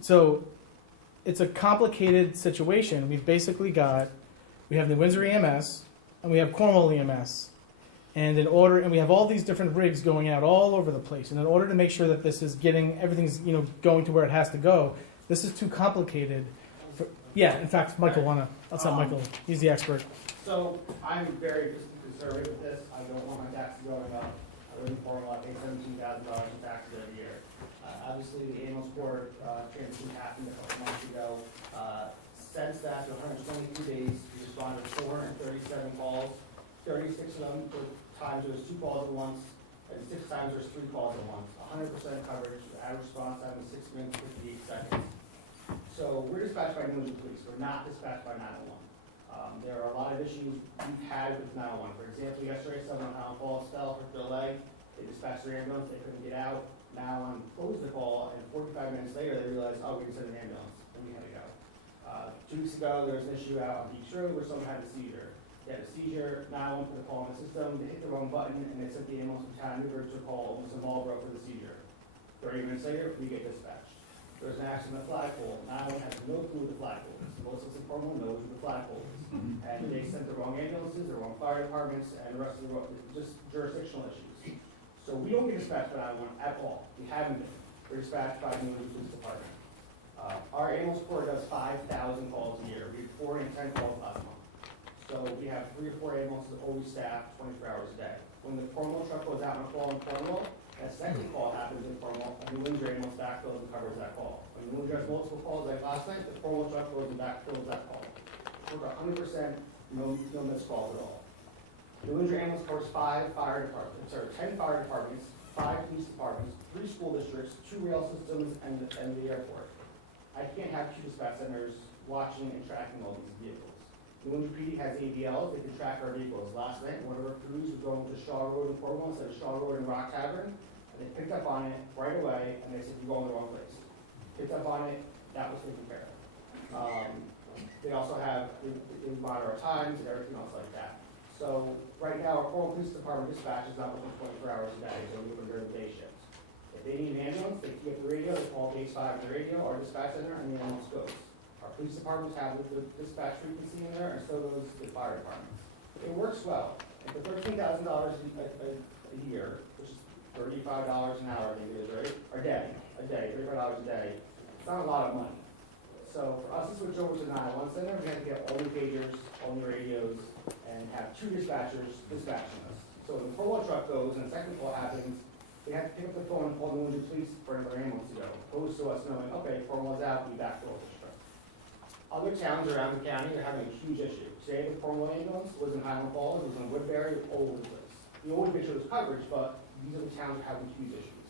So, it's a complicated situation. We have New Windsor EMS, and we have Cornwall EMS, and we have all these different rigs going out all over the place. And in order to make sure that this is everything's going to where it has to go, this is too complicated. In fact, Michael let's have Michael. He's the expert. So I'm very conservative with this. I don't want my taxes going up. I live in Cornwall. I pay $17,000 in taxes every year. Obviously, the ambulance board transition happened a couple months ago. Since that, for 122 days, we responded to 437 calls. 36 of them were times there was 2 calls at once, and 6 times there's 3 calls at once. 100% coverage. Average response time was 6 minutes, 58 seconds. So we're dispatched by New England Police. We're not dispatched by 911. There are a lot of issues we've had with 911. For example, yesterday someone on call fell for delay. They dispatched their ambulance. They couldn't get out. 911 closed the call, and 45 minutes later they realized, we can send an ambulance, and we had to go. 2 weeks ago there was an issue out on Beach Road where someone had a seizure. They had a seizure. 911 put a call in the system. They hit the wrong button, and they sent the ambulance from town Newburgh to call almost in Marlboro for the seizure. 30 minutes later, we get dispatched. There's an accident at the flagpole. 911 has no clue what the flagpole is. Most of us in Cornwall knows what the flagpole is. And they sent the wrong ambulances, the wrong fire departments, and the rest of just jurisdictional issues. So we don't get dispatched by 911 at all. We haven't been. We're dispatched by the New England Police Department. Our ambulance corps does 5,000 calls a year. We had 410 calls last month. So So we have 3 or 4 ambulances always staffed 24 hours a day. When the Cornwall truck goes out on a call in Cornwall, that second call happens in Cornwall, and the Windsor ambulance backfills and covers that call. When the Windsor has multiple calls like last night, the Cornwall truck goes and backfills that call. We're 100%, no missed calls at all. The Windsor ambulance covers 10 fire departments, 5 police departments, 3 school districts, 2 rail systems, and the airport. I can't have 2 dispatch centers watching and tracking all these vehicles. The Windsor PD has ADLs, they can track our vehicles. Last night, one of our crews was going to Shaw Road in Cornwall instead of Shaw Road in Rock Tavern, and they picked up on it right away, and they said, you're going the wrong place. Picked up on it, that was taken care of. They also have, they monitor our times and everything else like that. So right now, our Cornwall Police Department dispatch is not open 24 hours a day, so we open during the day shifts. If they need an ambulance, they get the radio, they call base 5 the radio, our dispatch center, and the ambulance goes. Our police departments have the dispatch frequency in there, and so does the fire departments. It works well. And for $13,000 a year, which is $35 an hour, I think it is, right? A day, $35 a day. It's not a lot of money. So for us to switch over to the 911 center, we have to get all new pagers, all new radios, and have 2 dispatchers dispatching us. So when the Cornwall truck goes and the second call happens, they have to pick up the phone and call the Windsor Police for another ambulance to go, opposed to us knowing, okay, Cornwall's out, we backfill this truck. Other towns around the county are having a huge issue. Today, the Cornwall ambulance was in Highland Falls, it was in Woodbury, all over the place. We always make sure there's coverage, but these other towns are having huge issues.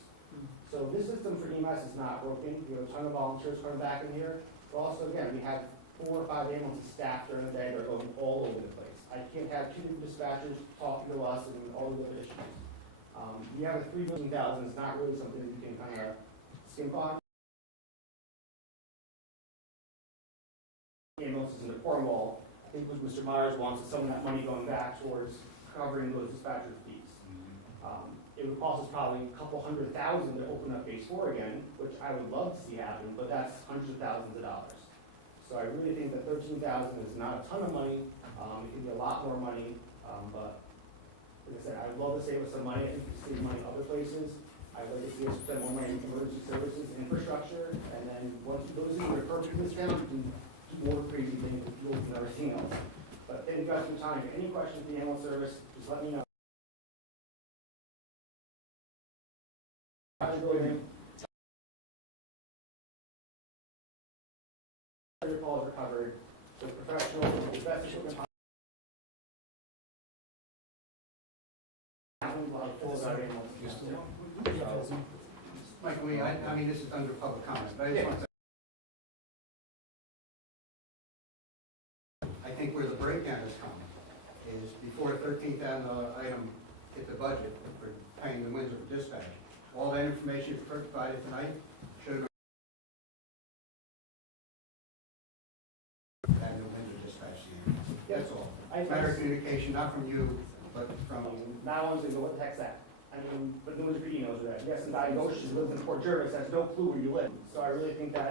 So this system for EMS is not broken. We have a ton of volunteers coming back in here. But also, again, we have 4 or 5 ambulances staffed during the day. They're going all over the place. I can't have 2 different dispatchers talking to us and all the other issues. We have a $3 million. It's not really something we can kind of skimp on. Ambulances in the Cornwall, I think what Mr. Myers wants is some of that money going back towards covering those dispatcher fees. It would cost us probably a couple $100,000 to open up base 4 again, which I would love to see happen, but that's hundreds of thousands of dollars. So I really think that $13,000 is not a ton of money. It could be a lot more money, but like I said, I'd love to save us some money. I think we could save money other places. I'd like to see us spend more money in emergency services, infrastructure, and then once those things are perfectly discounted, we can do more crazy things with fuels and everything else. But thank you guys for your time. If you have any questions for the ambulance service, just let me know. Your calls are covered. The professionals, the best equipment. Mike, I mean, this is under public comment, but I just want to say, I think where the breakdown is coming is before the $13,000 item hit the budget for paying the Windsor dispatch, all that information provided tonight should have been had the Windsor dispatch. That's all. Matter of communication, not from you, but from. Not only to go, what the heck's that? I mean, but no one really knows that. You got some guy in Goshen who lives in Port Jervis, has no clue where you live. So I really think that